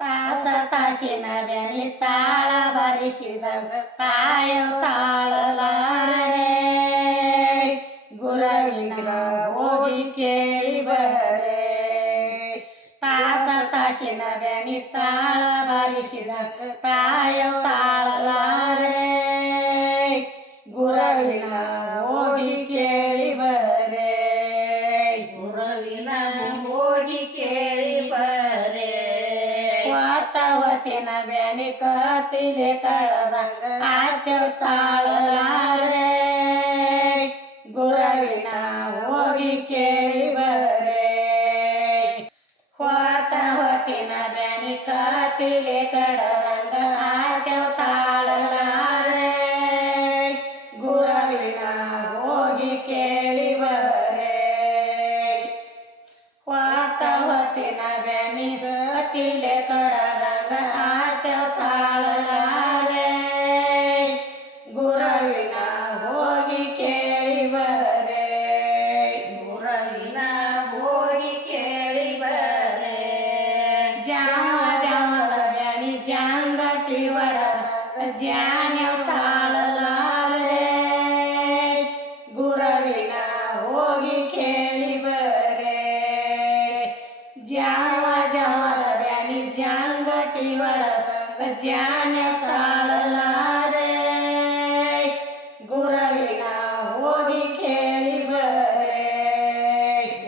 ತಾಸ ತಾಸಿನ ಬ್ಯಾನಿ ತಾಳ ಬಾರಿಸಿದ ತಾಯ ತಾಳಲಾರೆ ಗುರುವಿನ ಹೋಗಿ ಕೇಳಿ ಬರೆ ತಾಸ ತಾಸಿನ ಬ್ಯಾನಿ ತಾಳ ಬಾರಿಸಿದ ತಾಯ ತಾಳಲಾರೆ ಗುರುವಿನ ಹೋಗಿ ಕೇಳಿ ಬರೆ ಗುರುವಿನ ಹೋಗಿ ಕೇಳಿ ಬರೆ ವಾತಾವತಿನ ಬ್ಯಾನಿ ಕತಿಲೆ ಕಳದಂಗ ಆತ್ಯವ್ ತಾಳಲಾರೆ ಗುರುವಿನ ಹೋಗಿ ಕೇಳಿ ಬರೆ ವಾತಾವತಿನ ಬ್ಯಾನಿ ಕತಿಲೆ ಕಳದಂಗ ಆತ್ಯವ್ ತಾಳಲಾರೆ ಗುರುವಿನ ಹೋಗಿ ಕೇಳಿ ಬರೆ ವಾತಾವತಿನ ಬ್ಯಾನಿ ಕತಿಲೆ ಕಡದಂಗ ಆತ್ಯವ್ ತಾಳಲಾರೆ ಗುರುವಿನ ಹೋಗಿ ಕೇಳಿ ಬರೆ ಗುರುವಿನ ಹೋಗಿ ಕೇಳಿ ಬರೆ ಜಾವ ಜಾವದ ಬ್ಯಾನಿ ಜಾಂಗಟಿ ಒಡದ ಜಾನ್ಯವ್ ತಾಳಲಾರೆ ಗುರುವಿನ ಹೋಗಿ ಕೇಳಿ ಬರೆ ಜಾವ ಜಾವದ ಬ್ಯಾನಿ ಜಾಂಗಟಿ ಒಡದ ಜಾನ್ಯವ್ ತಾಳಲಾರೆ ಗುರುವಿನ ಹೋಗಿ ಕೇಳಿ ಬರೆ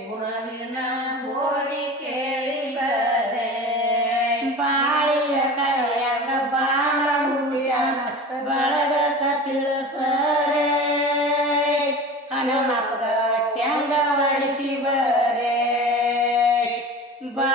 ಗುರುವಿನ ಹೋಗಿ ಕೇಳಿ ಬರೆ ಬಾಳಿಯ ಕೈಯಾಗ ಬಾಲ ಹುಟ್ಯಾನ ಬಳಗಕ ತಿಳಿಸರೆ ಹನುಮಪ್ಪ ಗಟ್ಟ್ಯಾಂಗ ಹೊಡಿಸಿ ಬರೆ ಬಾ